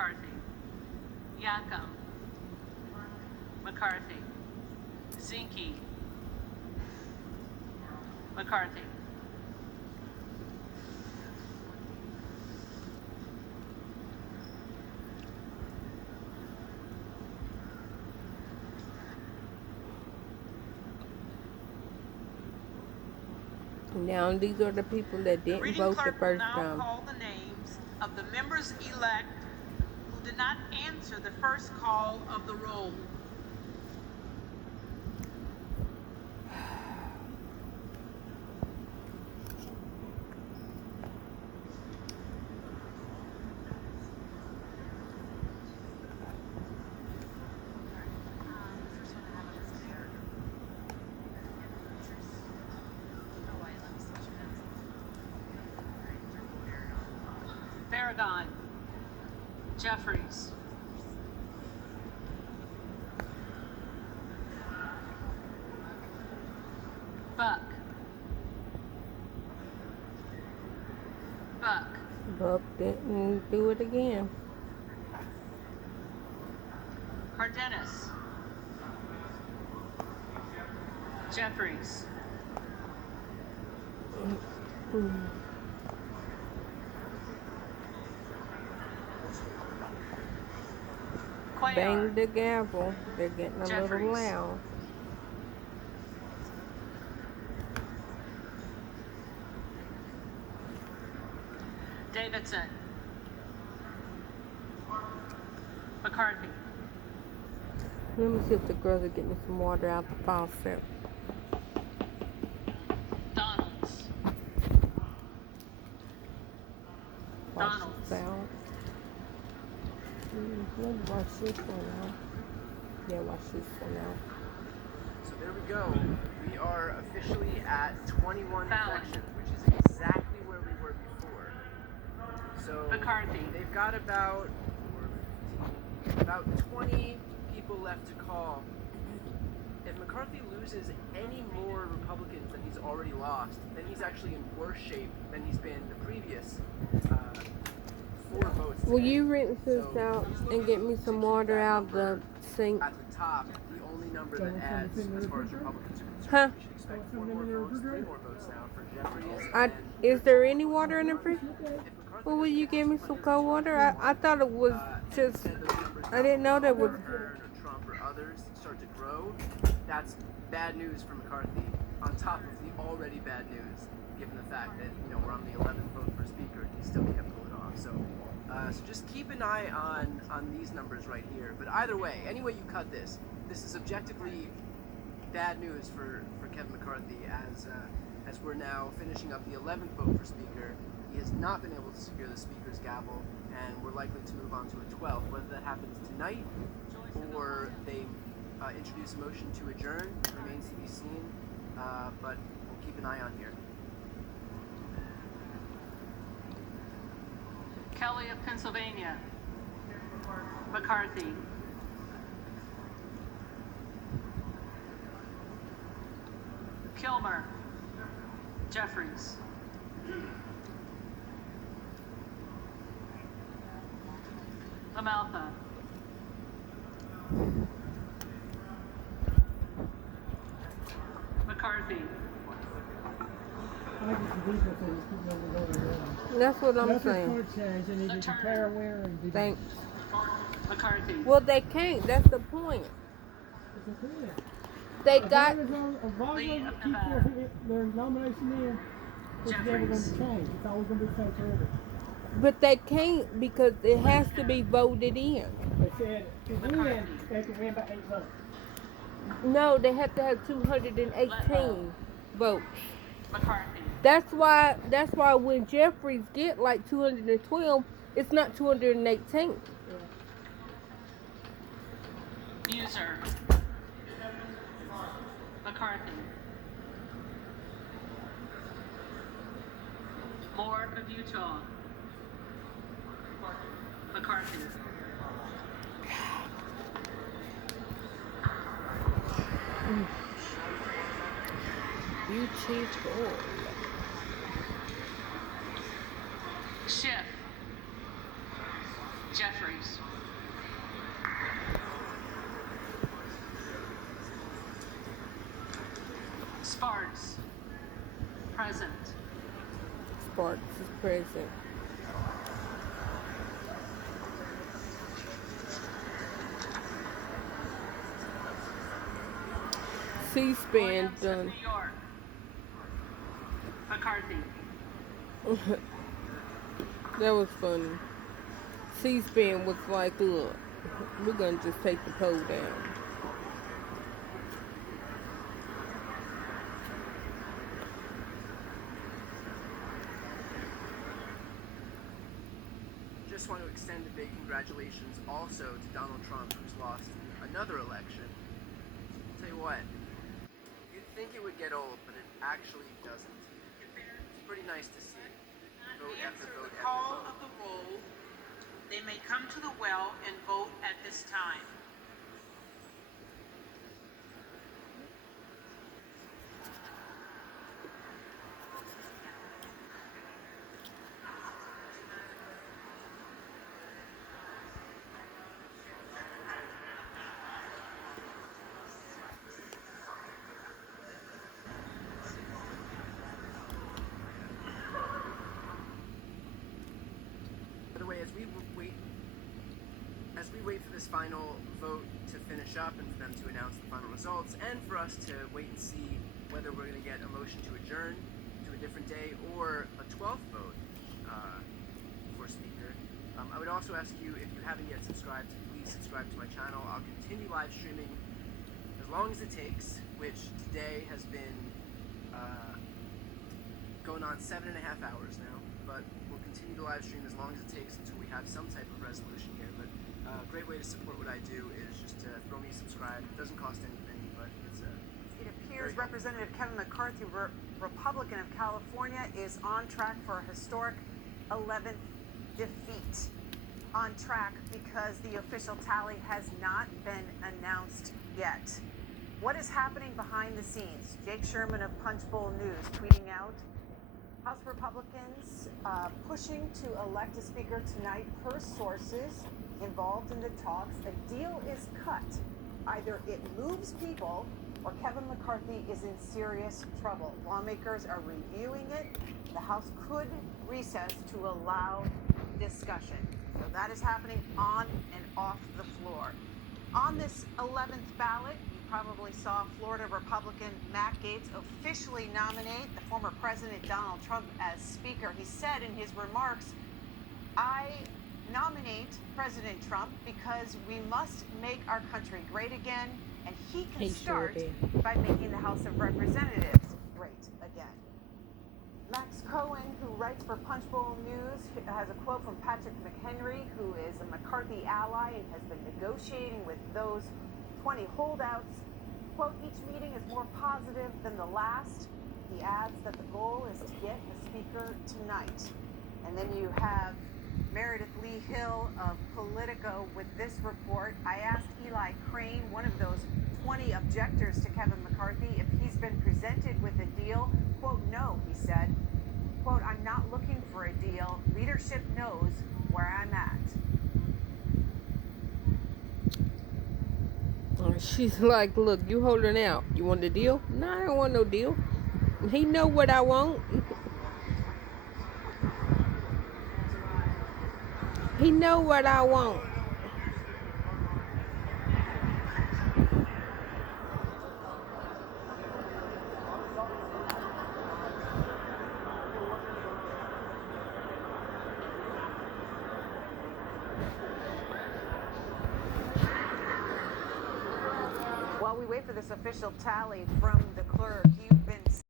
McCarthy. Yacom. McCarthy. Zinke. McCarthy. Now these are the people that didn't Reading vote the clerk will first now time. call the names of the members-elect who did not answer the first call of the roll. Farragon. Jeffries. Buck. Buck. Buck didn't do it again. Cardenas. Jeffries. Bang Cuellar. the gavel. They're getting a Jeffries. little loud. Davidson. McCarthy. Let me see if the girls are getting some water out the faucet. Donalds. Wash Donalds. this out. Let me wash this one out. Yeah, wash this one out. So there we go. We are officially at 21 Fallon. infections, which is exactly where we were before. So McCarthy. they've got about 20 people left to call. If McCarthy loses any more Republicans than he's already lost, then he's actually in worse shape than he's been the previous 4 votes. Will you rinse this out and get me some water out the sink? At the top, the only number that adds as far as Republicans are concerned. Huh? We should expect 4 more votes, 3 more votes now for Jeffries. Is there any water in the fridge? If McCarthy Well, will you doesn't give me get some 200 cold water? I thought it was just, and those numbers I didn't know that was, or Trump or others start to grow, that's bad news for McCarthy on top of the already bad news, given the fact that we're on the 11th vote for speaker and he still can't pull it off. So just keep an eye on these numbers right here. But either way, any way you cut this is objectively bad news for Kevin McCarthy as we're now finishing up the 11th vote for speaker. He has not been able to secure the speaker's gavel, and we're likely to move on to a 12th. Whether that happens tonight or they introduce a motion to adjourn remains to be seen, but we'll keep an eye on here. Kelly of Pennsylvania. McCarthy. Kilmer. Jeffries. LaMalfa. McCarthy. that's what I'm Nothing saying. court change. They need to declare a winner and be Thanks. McCarthy. Well, they can't. That's the point. They As got, long as Lee they of keep Nevada. their nomination in, it's never going Jeffries. to change. It's always going to be the same forever. but they can't because it has to be voted in. They said to win, they have to win by 8 votes. No, they have to have 218 votes. McCarthy. That's why when Jeffries get like 212, it's not 218. Muser. McCarthy. Moore of Utah. McCarthy. Beautiful. Schiff. Jeffries. Sparks. Present. Sparks is present. C-SPAN Williams of done. New York. McCarthy. That was funny. C-SPAN was like, look, we're gonna just take the poll down. Just want to extend a big congratulations also to Donald Trump, who's lost another election. I'll tell you what, you'd think it would get old, but it actually doesn't. It's pretty nice to see. Vote after Answer vote the after call vote. of the roll. They may come to the well and vote at this time. By the way, as we wait for this final vote to finish up and for them to announce the final results, and for us to wait and see whether we're going to get a motion to adjourn to a different day or a 12th vote for Speaker, I would also ask you, if you haven't yet subscribed, to please subscribe to my channel. I'll continue live streaming as long as it takes, which today has been going on 7.5 hours now, but we'll continue to live stream as long as it takes until we have some type of resolution here. But a great way to support what I do is just to throw me a subscribe. It doesn't cost anything, but it's It appears very Representative Kevin McCarthy, Republican of California, is on track for a historic 11th defeat. On track because the official tally has not been announced yet. What is happening behind the scenes? Jake Sherman of Punchbowl News tweeting out, House Republicans pushing to elect a speaker tonight per sources involved in the talks. A deal is cut. Either it moves people or Kevin McCarthy is in serious trouble. Lawmakers are reviewing it. The House could recess to allow discussion. So that is happening on and off the floor. On this 11th ballot, you probably saw Florida Republican Matt Gaetz officially nominate the former President Donald Trump as Speaker. He said in his remarks, I nominate President Trump because we must make our country great again, and he can He sure start did. by making the House of Representatives great again. Max Cohen, who writes for Punchbowl News, has a quote from Patrick McHenry, who is a McCarthy ally and has been negotiating with those 20 holdouts. Quote, each meeting is more positive than the last. He adds that the goal is to get a speaker tonight. And then you have Meredith Lee Hill of Politico with this report. I asked Eli Crane, one of those 20 objectors to Kevin McCarthy, if he's been presented with a deal. Quote, no, he said. Quote, I'm not looking for a deal. Leadership knows where I'm at. She's like, look, you holding out. You want a deal? No, I don't want no deal. He know what I want. He know what I want. While we wait for this official tally from the clerk, you've been